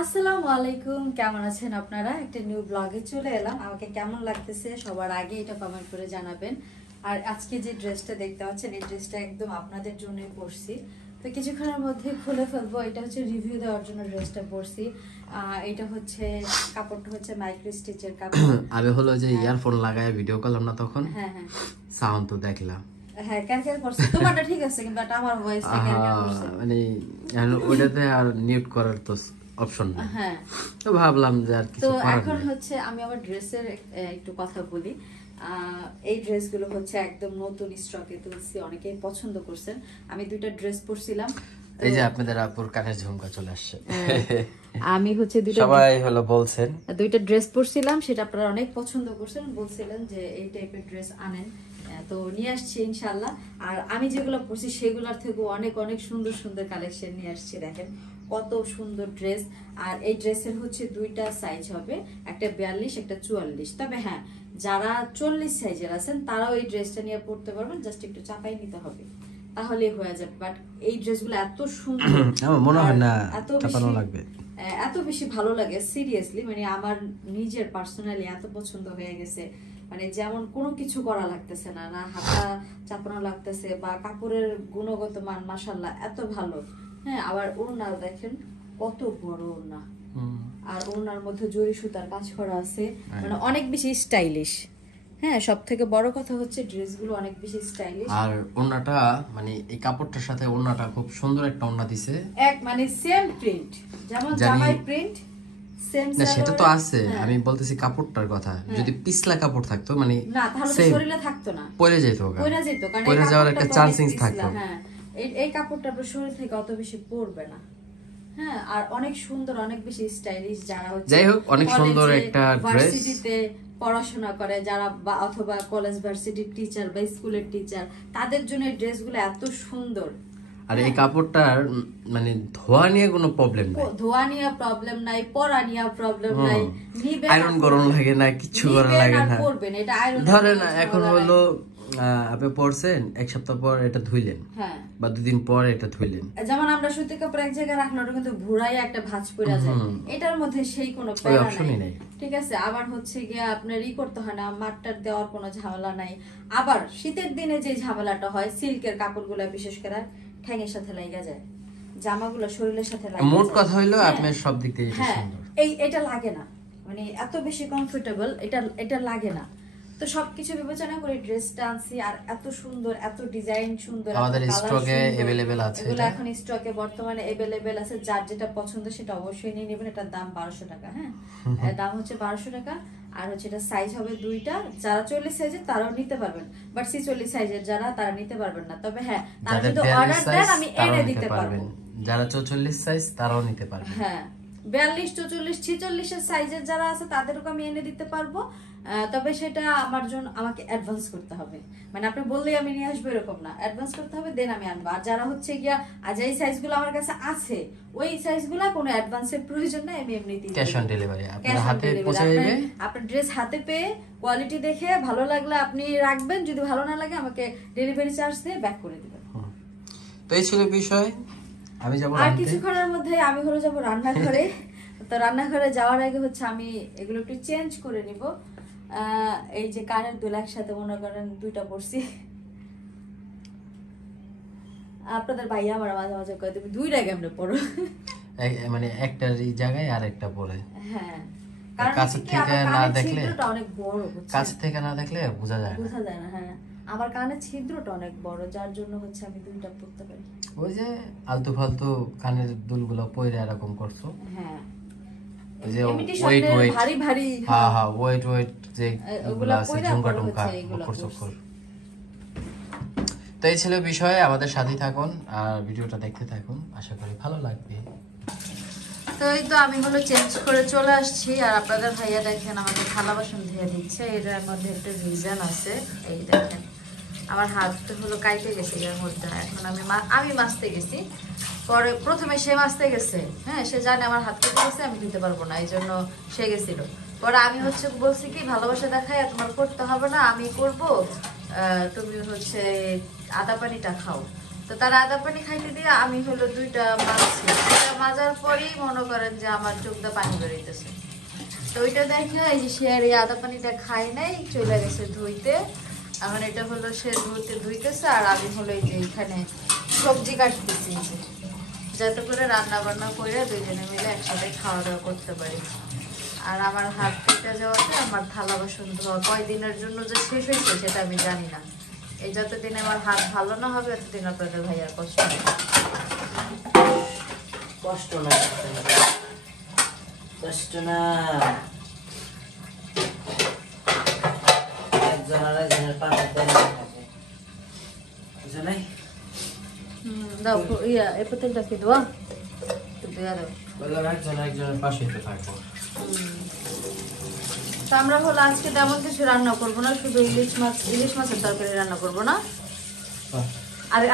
আসসালামু আলাইকুম, কেমন আছেন আপনারা? একটা নিউ ব্লগে চলে এলাম। আমাকে কেমন লাগতেছে সবার আগে এটা কমেন্ট করে জানাবেন। আর আজকে যে ড্রেসটা দেখতে পাচ্ছেন, এই ড্রেসটা একদম আপনাদের জন্যই পরছি। তো কিছুক্ষণের মধ্যে খুলে ফেলবো। এটা হচ্ছে রিভিউ দেওয়ার জন্য ড্রেসটা পরছি। এটা হচ্ছে কাপড়টা হচ্ছে মাইক্রো স্টিচের কাপড়। আমি হলো যে ইয়ারফোন লাগায় ভিডিও করলাম না তখন, হ্যাঁ হ্যাঁ সাউন্ড তো দেখলাম। হ্যাঁ ক্যারক্যার করছে। তোমারটা ঠিক আছে, বাট আমার ভয়েসটা ক্যারক্যার করছে। মানে ওটাতে আর মিউট করার তো অপশন নাই। হ্যাঁ, তো ভাবলাম যে আর কিছু তো করার এখন নাই। হচ্ছে আমি আমার ড্রেসের একটু কথা বলি। এই ড্রেসগুলো হচ্ছে একদম নতুন স্টকে তুলছি, অনেকেই পছন্দ করছেন। আমি দুইটা ড্রেস পরছিলাম। এই যে আপনাদের আপুর কানের ঝুমকা চলে আসছে। আমি হচ্ছে সবাই হলো বলছেন দুইটা ড্রেস পরছিলাম, সেটা আপনারা অনেক পছন্দ করছেন, বলছিলেন যে এই টাইপের ড্রেস আনেন। তো নিয়ে আসছি ইনশাল্লাহ। আর আমি যেগুলো পরছি সেগুলোর থেকে অনেক অনেক সুন্দর সুন্দর কালেকশন নিয়ে আসছি। দেখেন কত সুন্দর ড্রেস। আর এই ড্রেসের হচ্ছে দুইটা সাইজ হবে, একটা 42 একটা 44। তবে হ্যাঁ, যারা 40 সাইজের আছেন তারাও এই ড্রেসটা নিয়ে পড়তে পারবেন, জাস্ট একটু চাপাই নিতে হবে, তাহলেই হয়ে যাবে। বাট এই ড্রেসগুলো এত সুন্দর, আমার মনে হয় না এত চাপানো বেশি লাগবে, এত বেশি ভালো লাগে সিরিয়াসলি। মানে আমার নিজের পার্সোনালি এত পছন্দ হয়ে গেছে। মানে যেমন কোনো কিছু করা লাগতেছে না, না হাতা চাপানো লাগতেছে, বা কাপড়ের গুণগত মান মাশাআল্লাহ এত ভালো। হ্যাঁ, আবার ওড়না দেখেন কত বড় ওড়না, আর ওড়নার মধ্যে জরি সুতার কাজ করা আছে, মানে অনেক বেশি স্টাইলিশ। হ্যাঁ, সব থেকে বড় কথা হচ্ছে ড্রেসগুলো অনেক বেশি স্টাইলিশ। আর ওড়নাটা মানে এই কাপড়টার সাথে ওড়নাটা খুব সুন্দর একটা ওড়না দিছে, এক মানে সেম প্রিন্ট, যেমন জামাই প্রিন্ট সেম। না সেটা তো আছে, আমি বলতেছি কাপড়টার কথা। যদি পিছলা কাপড় থাকতো মানে না, তাহলে তো শরীরে থাকতো না, পরে যেত, পরে যেত, কারণ পরে যাওয়ার একটা চান্সিং থাকতো। হ্যাঁ, এই কাপড়টা আপনার শরীর থেকে অত বেশি পড়বে না। হ্যাঁ, আর অনেক সুন্দর, অনেক বেশি স্টাইলিশ। যারা হচ্ছে যাই হোক অনেক সুন্দর একটা ড্রেস, ভার্সিটিতে পড়াশোনা করে যারা, বা অথবা কলেজ ভার্সিটির টিচার বা স্কুলের টিচার, তাদের জন্য এই ড্রেসগুলো এত সুন্দর। আর এই কাপড়টার মানে ধোয়া নিয়ে কোনো প্রবলেম নাই, ধোয়া নিয়ে প্রবলেম নাই, পরা নিয়ে প্রবলেম নাই, নিবেন আয়রন গরম লাগে না, কিছু করা লাগে না। এটা আয়রন ধরেন এখন হলো আপনি পরছেন, এক সপ্তাহ পর এটা ধুইলেন, হ্যাঁ, বা দুদিন পর এটা ধুইলেন। যেমন আমরা সুতি কাপড় এক জায়গায় রাখলে ওটা কিন্তু ভুরাই একটা ভাঁজ পড়ে যায়, এটার মধ্যে সেই কোনো প্যারা নাই। ঠিক আছে, আবার হচ্ছে গিয়ে আপনার করতে হয় না, মাটটার দেওয়ার কোনো ঝামেলা নাই। আবার শীতের দিনে যে ঝামেলাটা হয়, সিল্কের কাপড়গুলো বিশেষ করে ঠ্যাঙের সাথে লাগা যায়, জামাগুলো শরীরের সাথে লাগে। মোট কথা হইলো আপনার সব দিক থেকে সুন্দর। এটা লাগে না, মানে এত বেশি কমফোর্টেবল, এটা লাগে না। তো সবকিছু বিবেচনা করে ড্রেসটা আনছি। আর এত সুন্দর, এত ডিজাইন সুন্দর, আমাদের স্টকে अवेलेबल আছে, এগুলো এখন স্টকে বর্তমানে अवेलेबल আছে। যার যেটা পছন্দ সেটা অবশ্যই নিয়ে নেবেন। এটার দাম 1200 টাকা। হ্যাঁ, দাম হচ্ছে 1200 টাকা। আর হচ্ছে এটা সাইজ হবে দুইটা। যারা 40 সাইজের তারাও নিতে পারবেন, বাট 46 সাইজের যারা, তারা নিতে পারবেন না। তবে হ্যাঁ, তারা যদি অর্ডার দেন আমি এনে দিতে পারবো। যারা 44 সাইজ তারাও নিতে পারবেন। হ্যাঁ, 42, 44, 46 এর সাইজের যারা আছে তাদেরকে আমি এনে দিতে পারবো। তবে সেটা আমাকে অ্যাডভান্স করতে হবে। মানে আপনি বললেই আমি নিয়ে আসবো এরকম না, অ্যাডভান্স করতে হবে, দেন আমি আনবো। আর যারা হচ্ছে গিয়া আজ এই সাইজগুলো আমার কাছে আছে, ওই সাইজগুলো কোনো অ্যাডভান্সের প্রয়োজন নাই, আমি এমনিতেই ক্যাশ অন ডেলিভারি আপনার হাতে পৌঁছে যাবে। আপনার ড্রেস হাতে পেয়ে কোয়ালিটি দেখে ভালো লাগলে আপনি রাখবেন, যদি ভালো না লাগে আমাকে ডেলিভারি চার্জ দিয়ে ব্যাক করে দিবেন। তো এই ছিল বিষয়। আমি যাব আর কিছুক্ষণের মধ্যে আমি হলো যাব রান্নাঘরে। তো রান্নাঘরে যাওয়ার আগে হচ্ছে আমি এগুলো একটু চেঞ্জ করে নিব। এই যে কানের দুল একসাথে মনে করেন দুইটা পরছি। আপনাদের ভাইয়া আমার মাঝে মাঝে কয় তুমি দুইটা কেমনে পরো, মানে একটার এই জায়গায় আর একটা পরে। হ্যাঁ, কাছে থেকে না দেখলে, অনেক বড়, কাছে থেকে না দেখলে বোঝা যায় না। হ্যাঁ, আমার কানের ছিদ্রটা অনেক বড়, যার জন্য হচ্ছে আমি দুইটা পরতে পারি। ওই যে আলতু ফালতু কানের দুলগুলো পরে এরকম করছো। হ্যাঁ, ওই যে ওয়েট ভারী ভারী, হ্যাঁ হ্যাঁ, ওয়েট যে ওগুলো আছে, ঝুমকা টুমকা করছো। তো এই ছিল বিষয়। আমাদের সাথেই থাকুন আর ভিডিওটা দেখতে থাকুন, আশা করি ভালো লাগবে। তো এই তো আমি হলো চেঞ্জ করে চলে আসছি। আর আপনাদের ভাইয়া দেখেন আমাকে থালা বাসন ধুয়ে দিচ্ছে। এটার মধ্যে একটা রিজন আছে, এই দেখেন আমার হাতটা হলো কাইটে গেছে এর মধ্যে। এখন আমি মাজতে গেছি, পরে প্রথমে সে মাজতে গেছে। হ্যাঁ, সে জানে আমার হাত কেটে গেছে, আমি দিতে পারবো না, এই জন্য সে গেছিল। পরে আমি হচ্ছে বলছি কি, ভালোবাসা দেখায় তোমার করতে হবে না, আমি করব, তুমি হচ্ছে আদা পানিটা খাও। তো তার আদা পানি খাইতে দিয়ে আমি হলো 2টা মাছছি, 2টা মাজার পরেই মনে করেন যে আমার চোখটা পানি বেরোইতেছে। তো ওইটা দেখে এই যে সে আর এই আদা পানিটা খাই নাই, চলে গেছে ধুইতে। এখন এটা হলো সে ধুইতেছে আর আমি হলো এই যে এখানে সবজি কাটতেছি, যাতে করে রান্না বান্না করে দুজনে মিলে একসাথে খাওয়া দাওয়া করতে পারি। আর আমার হাত কেটে যাওয়াতে আমার থালা বাসন ধোয়া কয়দিনের জন্য যে শেষ হয়েছে সেটা আমি জানি না। এই যতদিন আমার হাত ভালো না হবে ততদিন আপনাদের ভাইয়ার কষ্ট হবে। কষ্ট না, কষ্ট না, একজন আর একজনের পাশে দাঁড়িয়ে থাকে, বুঝো নাই? দাও ইয়া এই পাতিলটা কি ধোয়া তো দেয়া দাও। বললাম একজন একজনের পাশে তো থাকবো। তো আমরা হলো আজকে তেমন কিছু রান্না করবো না, শুধু ইলিশ মাছের তরকারি রান্না করবো না।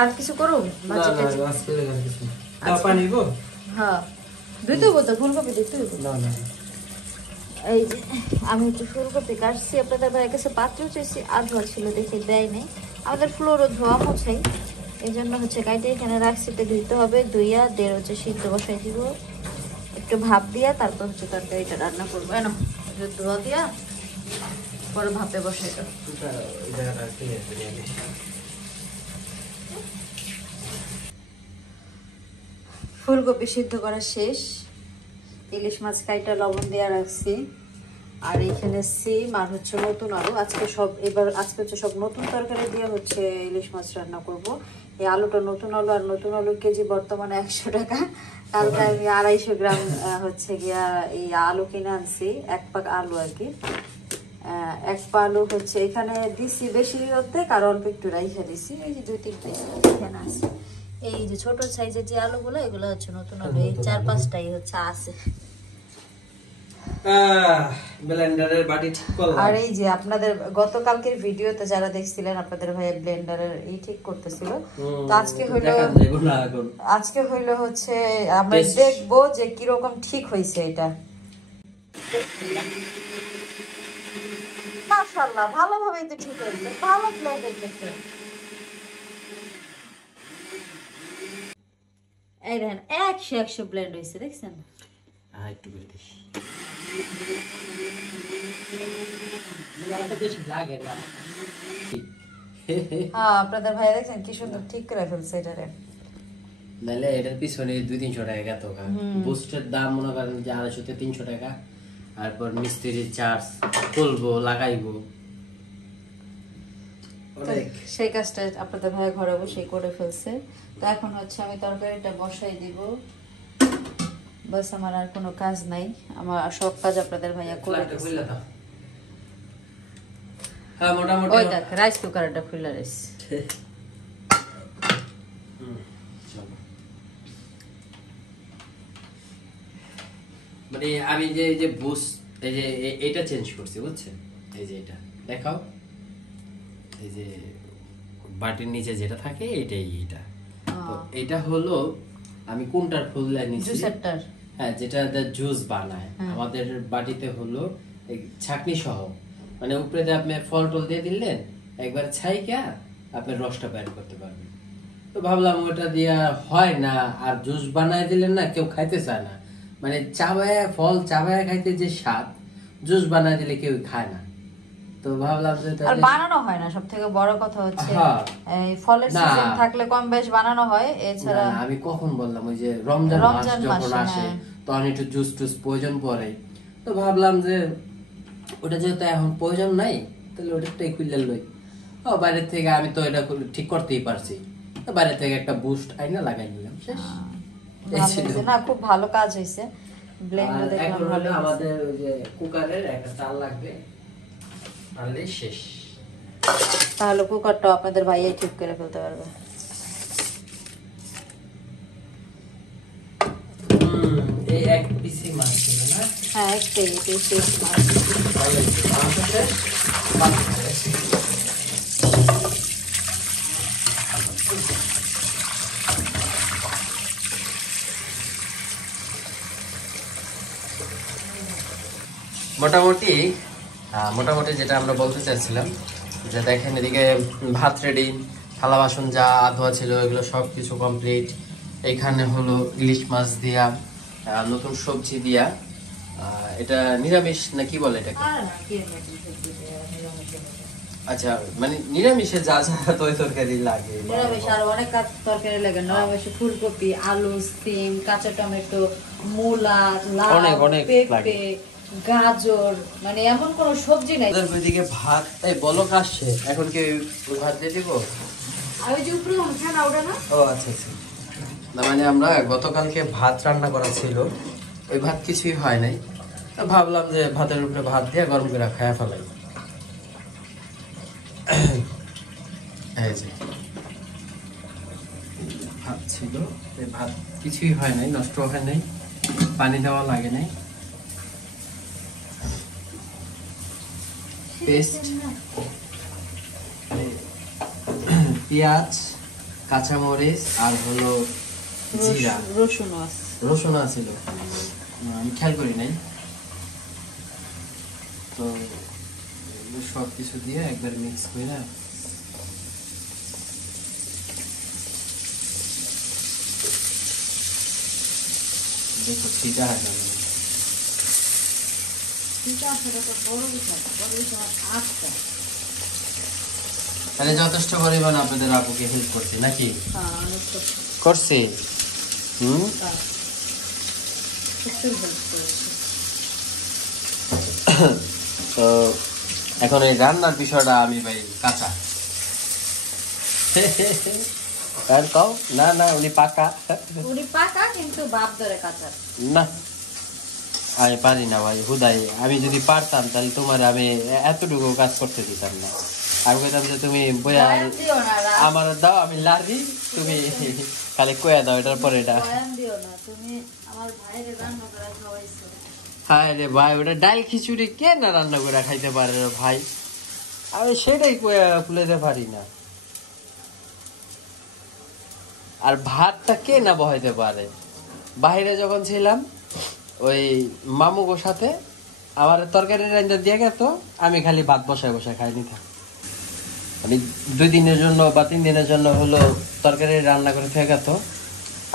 আর কিছু করো? হ্যাঁ ধুইতে হবো তো, ফুলকপি দেখতে হবো। এই যে আমি একটু ফুলকপি কাটছি, আপনাদের ভাইয়ের কাছে পাত্র চেয়েছি, আর ধোয়া ছিল দেখে দেয় নাই। আমাদের ফ্লোরও ধোয়া মোছাই, এই জন্য হচ্ছে কাইটে এখানে রাখছি। তো ধুইতে হবে, ধুইয়া দেড় হচ্ছে সিদ্ধ বসাই দিব, একটু ভাপ দিয়া তারপর হচ্ছে তরকারিটা রান্না করবো। এনো ধোয়া দিয়া পরে ভাপে বসাই দাও। ফুলকপি সিদ্ধ করা শেষ, ইলিশ মাছ কাইটা লবণ দেওয়া রাখছি, আর এখানে সিম আর হচ্ছে নতুন আলু। আজকে হচ্ছে সব নতুন তরকারি দিয়ে হচ্ছে ইলিশ মাছ রান্না করব। এই আলুটা নতুন আলু, আর নতুন আলুর কেজি বর্তমানে 100 টাকা। কালকে আমি 250 গ্রাম হচ্ছে গিয়া এই আলু কিনে আনছি, 1 পাক আলু আর কি। 1 পা আলু হচ্ছে এখানে দিছি বেশি হতে, কারণ অল্প একটু রাইখা দিছি। এই যে 2-3 পিস এখানে আছে। এই যে ছোট সাইজের যে আলুগুলো, এগুলো হচ্ছে নতুন আলু, এই 4-5টাই হচ্ছে আছে। ব্লেন্ডারের বাটি ঠিক করলাম। আর এই যে আপনাদের গতকালকের ভিডিওতে যারা দেখছিলেন, আপনাদের ভাইয়া ব্লেন্ডারের এই ঠিক করতেছিল। তো আজকে হইলো হচ্ছে আমরা দেখবো যে কিরকম ঠিক হয়েছে এটা। মাশাআল্লাহ ভালোভাবেই তো ঠিক হয়েছে, ভালো ব্লেন্ড হয়েছে। এই দেখেন 100 ব্লেন্ড হয়েছে, দেখছেন? একটু বেশি আপনাদের ভাইয়া দেখছেন কি সুন্দর ঠিক করে ফেলছে এটারে। নাহলে এটার পিছনে 200-300 টাকা গেত। বুস্টের দাম মনে করেন যে 250-300 টাকা, তারপর মিস্ত্রির চার্জ তুলবো লাগাইবো, সেই কাজটা আপনাদের ভাই ঘরে বসে করে ফেলছে। তো এখন হচ্ছে আমি তরকারিটা বসাই দিব, বাস আমার আর কোনো কাজ নাই, আমার সব কাজ আপনাদের ভাইয়া করে দিয়েছে। হ্যাঁ মোটামুটি ওই দেখ রাইস কুকারটা খুলে রাইস। মানে আমি যে বুস্ট এই যে এটা চেঞ্জ করছি বুঝছেন, এই যে এটা দেখাও, এই যে বাটির নিচে যেটা থাকে এটাই এটা। তো এটা হলো আমি কোনটার ফুল নিয়েছি, জুসারটার। হ্যাঁ যেটা জুস বানায় আমাদের বাটিতে হলো ছাকনি সহ, মানে উপরে দিয়ে আপনি ফল টল দিয়ে দিলেন, একবার ছাইকা আপনি রসটা বের করতে পারবেন। তো ভাবলাম ওটা দিয়া হয় না, আর জুস বানায় দিলেন না কেউ খাইতে চায় না, মানে ফল চাবায়া খাইতে যে স্বাদ, জুস বানায় দিলে কেউ খায় না। তো ভাবলাম যে আর বানানো হয় না, সবথেকে বড় কথা হচ্ছে এই ফলের সিজন থাকলে কম বেশ বানানো হয়, এছাড়া আমি কখন বললাম ওই যে রমজান মাস যখন আসে তখন একটু জুস টুস প্রয়োজন পড়ে। তো ভাবলাম যে ওটা যেহেতু এখন প্রয়োজন নাই, তাহলে ওটাই খুললে লই। ও বাইরে থেকে আমি তো এটা ঠিক করতেই পারছি, তো বাইরে থেকে একটা বুস্ট আইনা লাগাই নিলাম, শেষ। না খুব ভালো কাজ হয়েছে, ব্লেন্ডার দেখলাম ভালো। আমাদের ওই যে কুকারের একটা চাল লাগবে, আনলেই শেষ। তাহলে কুকারটা আপনাদের ভাইয়াই ঠিক করে ফেলতে পারবে। এই এক পিসি মাছ ছিল না? হ্যাঁ একটাই মাছ। মোটামুটি যেটা আমরা বলতে চাচ্ছিলাম যে দেখেন এদিকে ভাত রেডি, থালা বাসন যা ধোয়া ছিল এগুলো সব কিছু কমপ্লিট। এখানে হলো ইলিশ মাছ দিয়া নতুন সবজি দিয়া, এটা নিরামিষ না কি বলে এটাকে? আচ্ছা, মানে নিরামিষে যা যা তরকারি লাগে, নিরামিষ আর অনেক তরকারি লাগে। নিরামিষে ফুলকপি, আলু, সিম, কাঁচা টমেটো, মূলা, লাউ, পেঁপে, গাজর, মানে এমন কোন সবজি নাই। ওইদিকে ভাত বলক আসছে, এখন কি ভাত দিয়ে দিব? আর ওই যে উপরে উঠে না ওটা না? ও আচ্ছা আচ্ছা। না মানে আমরা গতকালকে ভাত রান্না করা ছিল, ওই ভাত কিছুই হয় নাই, ভাবলাম যে ভাতের উপরে ভাত দিয়ে গরম করে খায়া ফেলাই। এই যে ভাত ছিল, এই ভাত কিছুই হয় নাই, নষ্ট হয় নাই, পানি দেওয়া লাগে নাই। পেস্ট, পেঁয়াজ, কাঁচামরিচ আর হলো জিরা, রসুন আছিল, আমি খেয়াল করি নাই। তো সব কিছু দিয়ে একবার মিক্স করে দেখো ছিটা হয় না। তাহলে যথেষ্ট পরিমাণ আপনাদের আপুকে হেল্প করছি নাকি? করছি। তো এখন এই রান্নার বিষয়টা আমি ভাই কাঁচা। আর কও না না উনি পাকা, কিন্তু বাপ ধরে কাঁচা না আমি পারি না ভাই হুদাই। আমি যদি পারতাম তাহলে তোমার আমি এতটুকু কাজ করতে দিতাম না। আমি কইতাম যে তুমি বইয়া আমার দাও, আমি লাড়ি, তুমি খালি কয়া দাও এটার পরে এটা। হ্যাঁ রে ভাই, ওটা ডাল খিচুড়ি কে না রান্না করে খাইতে পারে রে ভাই, আমি সেটাই খুলেতে পারি না। আর ভাতটা কে না বহাইতে পারে। বাইরে যখন ছিলাম ওই মামুগোর সাথে আমার তরকারি রান্না দিয়ে গেত, আমি খালি ভাত বসায় বসায় খাই নিতাম। আমি 2 দিনের জন্য বা 3 দিনের জন্য হলো তরকারি রান্না করে থেকে গেত,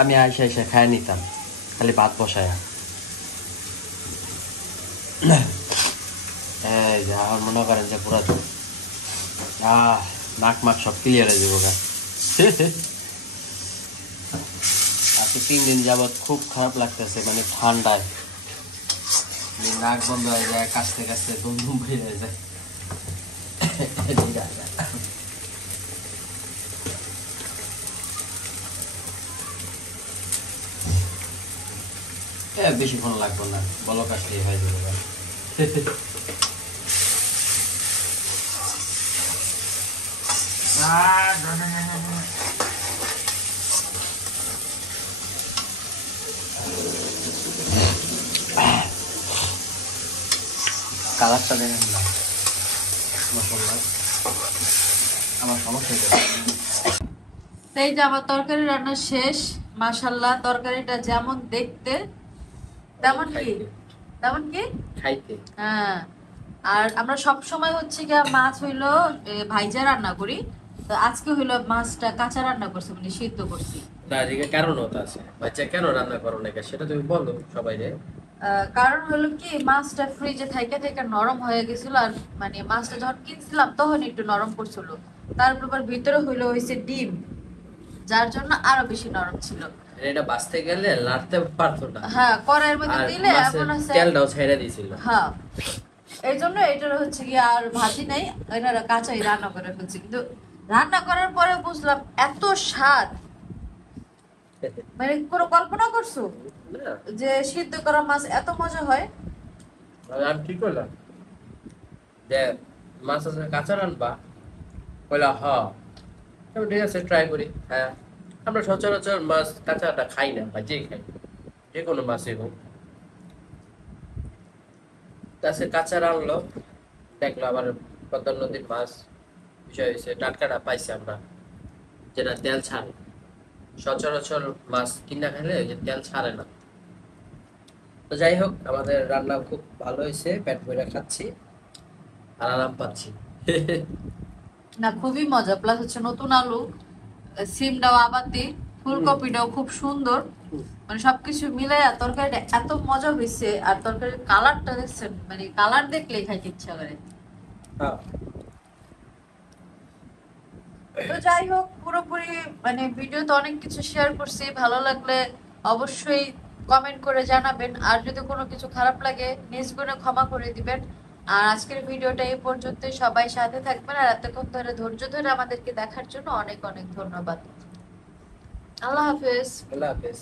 আমি আইসা আইসা খাই নিতাম খালি ভাত বসায়। এই যে আমার মনে করেন যে পুরা নাক মাক সব ক্লিয়ার হয়ে যাবো গা। আজকে 3 দিন যাবৎ খুব খারাপ লাগতেছে, মানে ঠান্ডায় নাক বন্ধ হয়ে যায়, কাশতে কাশতে বন্ধু বেড়ে যায়। বেশিক্ষণ লাগবো না, বলো কাশতেই হয়ে যাবে। কালারটা দেখেন না, আমার সমস্যা। এই যে আমার তরকারি রান্না শেষ। মাশাআল্লাহ, তরকারিটা যেমন দেখতে তেমন কি খাইতে। হ্যাঁ, আর আমরা সব সময় হচ্ছে গিয়া মাছ হইলো ভাইজা রান্না করি, তো আজকে হইলো মাছটা কাঁচা রান্না করছি, মানে সিদ্ধ করছি। তার দিকে কারণও তো আছে, বাচ্চা কেন রান্না করো না সেটা তুমি বলো সবাই রে। কারণ হলো কি, মাছটা ফ্রিজে থাইকা থাইকা নরম হয়ে গেছিল, আর মানে মাছটা যখন কিনছিলাম তখন একটু নরম করছিল, তারপর ভিতরে হইলো হইছে ডিম, যার জন্য আরো বেশি নরম ছিল। এটা বাঁচতে গেলে লাড়তে পারতো না। হ্যাঁ, কড়াইয়ের মধ্যে দিলে এমন আছে তেলটাও ছেড়ে দিয়েছিল। হ্যাঁ, এই জন্য এটা হচ্ছে কি আর ভাজি নাই, এটা কাঁচাই রান্না করে ফেলছি। কিন্তু রান্না করার পরে বুঝলাম এত স্বাদ, মানে কোনো কল্পনা করছো যে সিদ্ধ করা মাছ এত মজা হয়? আমি কি করলাম যে মাছ আছে কাঁচা রান্না, বললা হ্যাঁ ঠিক আছে ট্রাই করি। হ্যাঁ, আমরা সচরাচর মাছ কাঁচাটা খাই না, ভাজিয়ে খাই, যে কোনো মাছই হোক। তাছে কাঁচা রানলো, দেখলো আবার পদ্মা নদীর মাছ, বিষয় হয়েছে টাটকাটা পাইছি আমরা, যেটা তেল ছাড়ে। সচরাচর মাছ কিনা খেলে যে তেল ছাড়ে না। তো যাই হোক, আমাদের রান্না খুব ভালো হয়েছে, পেট ভরে খাচ্ছি আর আরাম পাচ্ছি। না খুবই মজা, প্লাস হচ্ছে নতুন আলু, সিমটাও আবাতি, ফুলকপিটাও খুব সুন্দর, মানে সবকিছু মিলে তরকারিটা এত মজা হয়েছে। আর তরকারির কালারটা দেখছেন, মানে কালার দেখলেই খাইতে ইচ্ছা করে। হ্যাঁ। তো যাই হোক, পুরোপুরি মানে ভিডিওতে অনেক কিছু শেয়ার করছি, ভালো লাগলে অবশ্যই কমেন্ট করে জানাবেন, আর যদি কোনো কিছু খারাপ লাগে নিজ গুণে ক্ষমা করে দিবেন। আর আজকের ভিডিওটা এই পর্যন্তই, সবাই সাথে থাকবেন, আর এতক্ষণ ধরে ধৈর্য ধরে আমাদেরকে দেখার জন্য অনেক অনেক ধন্যবাদ। আল্লাহ হাফেজ। আল্লাহ হাফেজ।